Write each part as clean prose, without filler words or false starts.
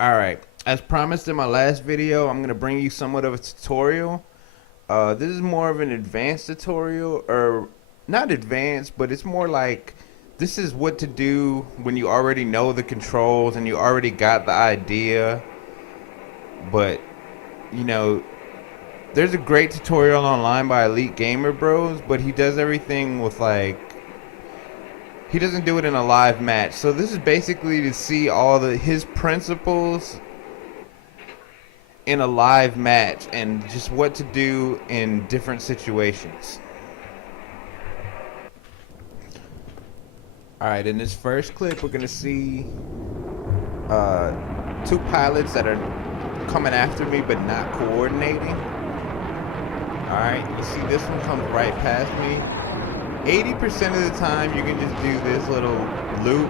Alright, as promised in my last video, I'm going to bring you somewhat of a tutorial. This is more of an advanced tutorial, or not advanced, but it's more like this is what to do when you already know the controls and you already got the idea. But, you know, there's a great tutorial online by Elite Gamer Bros, but he does everything with he doesn't do it in a live match. So this is basically to see all his principles in a live match and just what to do in different situations. Alright, in this first clip we're gonna see two pilots that are coming after me but not coordinating. Alright, you see this one comes right past me. 80% of the time you can just do this little loop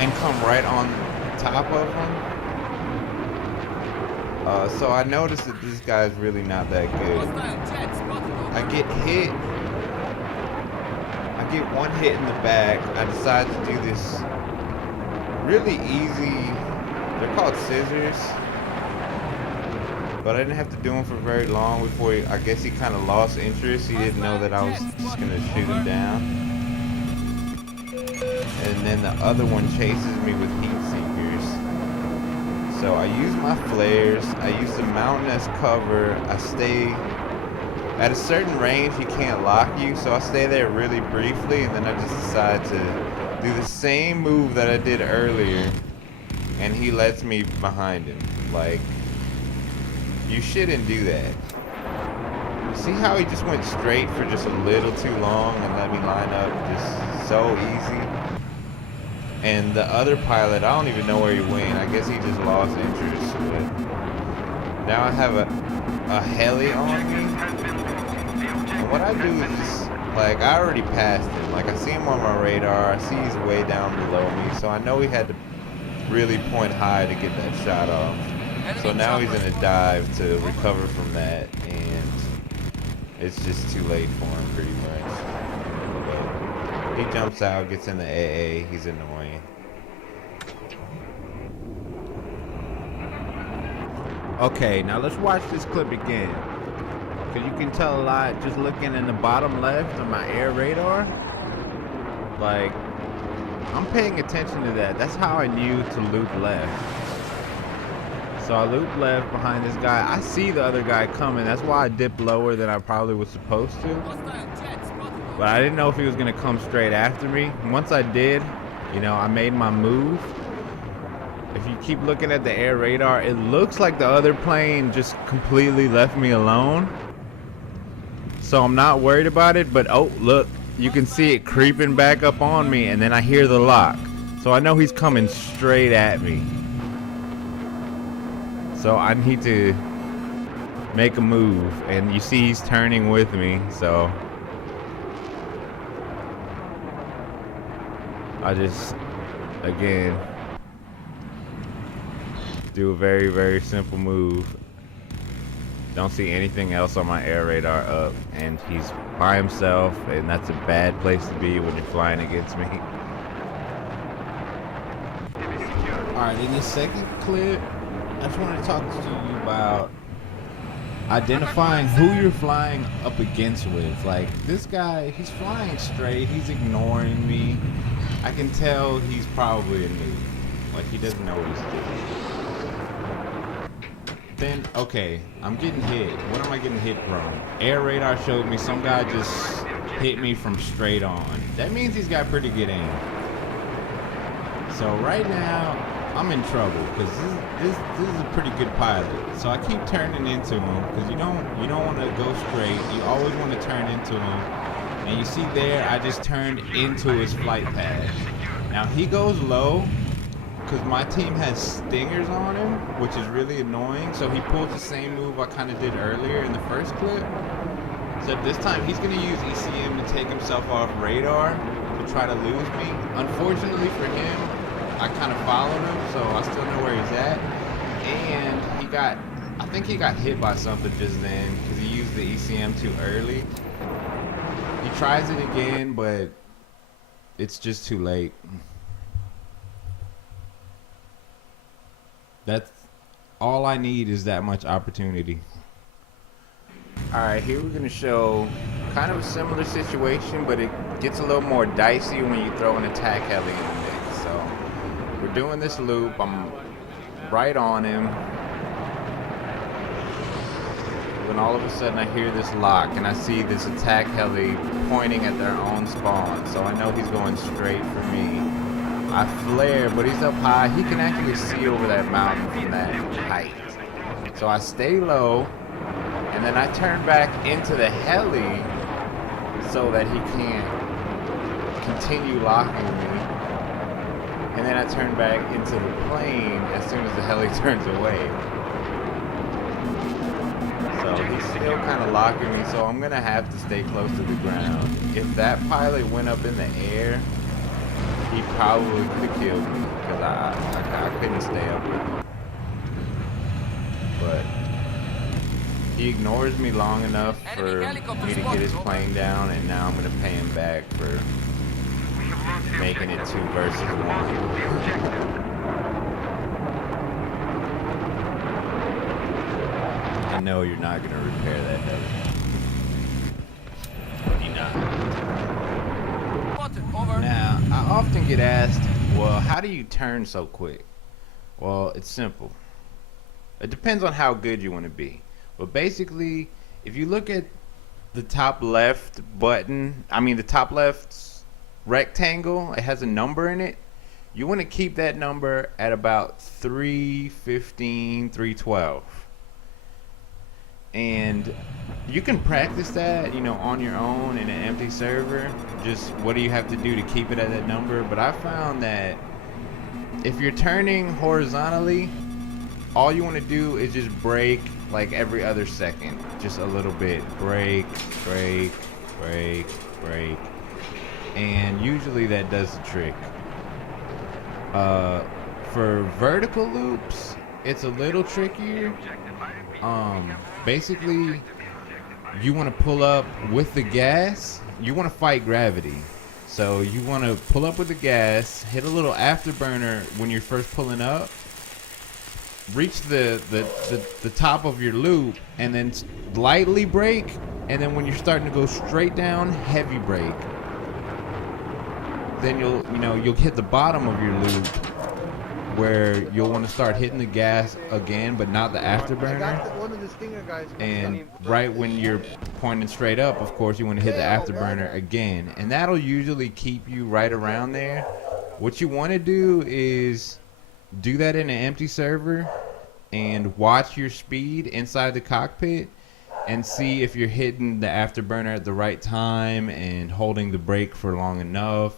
and come right on top of him. So I noticed that this guy's really not that good. I get hit. I get one hit in the back. I decide to do this really easy. They're called scissors. But I didn't have to do them for very long before I guess he kind of lost interest. He didn't know that I was just going to shoot him down. And then the other one chases me with heat seekers. So I use my flares. I use the mountain as cover. I stay at a certain range. He can't lock you. So I stay there really briefly. And then I just decide to do the same move that I did earlier. And he lets me behind him. Like, you shouldn't do that. See how he just went straight for just a little too long and let me line up just so easy? And the other pilot, I don't even know where he went. I guess he just lost interest. But now I have a heli on me. And what I do is just, like, I already passed him. Like, I see him on my radar. I see he's way down below me. So I know he had to really point high to get that shot off. So now he's in a dive to recover from that, and it's just too late for him pretty much. But he jumps out, gets in the AA, he's annoying. Okay, now let's watch this clip again. Cause you can tell a lot just looking in the bottom left of my air radar. Like, I'm paying attention to that. That's how I knew to loop left. So I loop left behind this guy. I see the other guy coming. That's why I dipped lower than I probably was supposed to. But I didn't know if he was going to come straight after me. Once I did, you know, I made my move. If you keep looking at the air radar, it looks like the other plane just completely left me alone. So I'm not worried about it. But, oh, look, you can see it creeping back up on me. And then I hear the lock. So I know he's coming straight at me. So I need to make a move, and you see he's turning with me, so I just, again, do a very, very simple move. Don't see anything else on my air radar up, and he's by himself, and that's a bad place to be when you're flying against me. Alright, in this second clip, I just want to talk to you about identifying who you're flying up against with. Like, this guy, he's flying straight, he's ignoring me. I can tell he's probably a noob. Like, he doesn't know what he's doing. Then, okay, I'm getting hit. What am I getting hit from? Air radar showed me some guy just hit me from straight on. That means he's got pretty good aim. So right now, I'm in trouble because this is a pretty good pilot. So I keep turning into him because you don't want to go straight. You always want to turn into him. And you see there, I just turned into his flight path. Now he goes low because my team has stingers on him, which is really annoying. So he pulls the same move I kind of did earlier in the first clip. Except this time he's going to use ECM to take himself off radar to try to lose me. Unfortunately for him, I kind of followed him, so I still know where he's at. And I think he got hit by something just then because he used the ECM too early. He tries it again, but it's just too late. That's all I need, is that much opportunity. All right, here we're gonna show kind of a similar situation, but it gets a little more dicey when you throw an attack heli in the mix. So we're doing this loop. I'm right on him. When all of a sudden I hear this lock and I see this attack heli pointing at their own spawn. So I know he's going straight for me. I flare, but he's up high. He can actually see over that mountain from that height. So I stay low, and then I turn back into the heli so that he can't continue locking me. And then I turn back into the plane as soon as the heli turns away. So he's still kind of locking me, so I'm gonna have to stay close to the ground. If that pilot went up in the air, he probably could have killed me, because I couldn't stay up with him. But he ignores me long enough for me to get his plane down, and now I'm gonna pay him back for making it 2 versus 1. I know you're not gonna repair that heli. You're not. Now, I often get asked, well, how do you turn so quick? Well, it's simple. It depends on how good you want to be. But basically, if you look at the top left button, the top left rectangle, it has a number in it. You want to keep that number at about 315, 312. And you can practice that, on your own in an empty server. Just what do you have to do to keep it at that number? But I found that if you're turning horizontally, all you want to do is just brake like every other second, just a little bit. Brake, brake, brake, brake, and usually that does the trick. For vertical loops, it's a little trickier. Basically, you want to pull up with the gas. You want to fight gravity. So you want to pull up with the gas, hit a little afterburner when you're first pulling up, reach the top of your loop, and then lightly brake, and then when you're starting to go straight down, heavy brake. Then you'll hit the bottom of your loop, where you'll want to start hitting the gas again, but not the afterburner. And right when you're pointing straight up, of course, you want to hit the afterburner again. And that'll usually keep you right around there. What you want to do is do that in an empty server and watch your speed inside the cockpit and see if you're hitting the afterburner at the right time and holding the brake for long enough,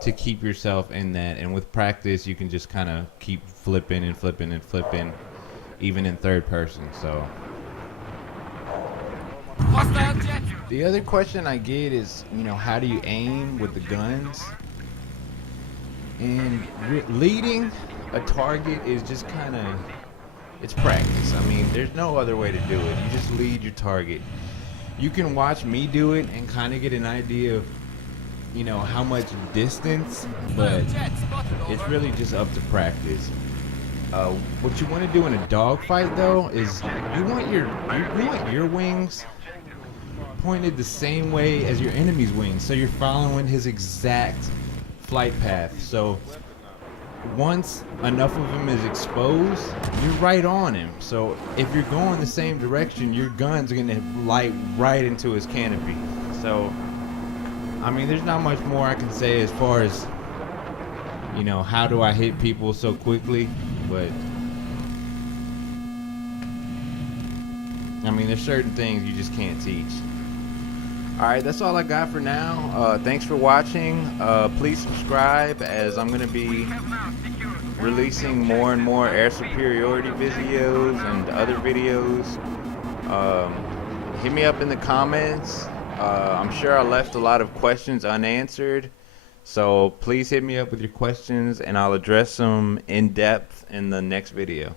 to keep yourself in that. And with practice, you can just kind of keep flipping and flipping and flipping, even in third person. So the other question I get is, how do you aim with the guns? And leading a target is just it's practice. There's no other way to do it. You just lead your target. You can watch me do it and kind of get an idea of how much distance, but it's really just up to practice. What you want to do in a dogfight, though, is you want your wings pointed the same way as your enemy's wings, so you're following his exact flight path. So once enough of him is exposed, you're right on him. So if you're going the same direction, your guns are gonna light right into his canopy. So there's not much more I can say as far as, how do I hit people so quickly, but there's certain things you just can't teach. Alright, that's all I got for now. Thanks for watching. Please subscribe, as I'm going to be releasing more and more air superiority videos and other videos. Hit me up in the comments. I'm sure I left a lot of questions unanswered, so please hit me up with your questions and I'll address them in depth in the next video.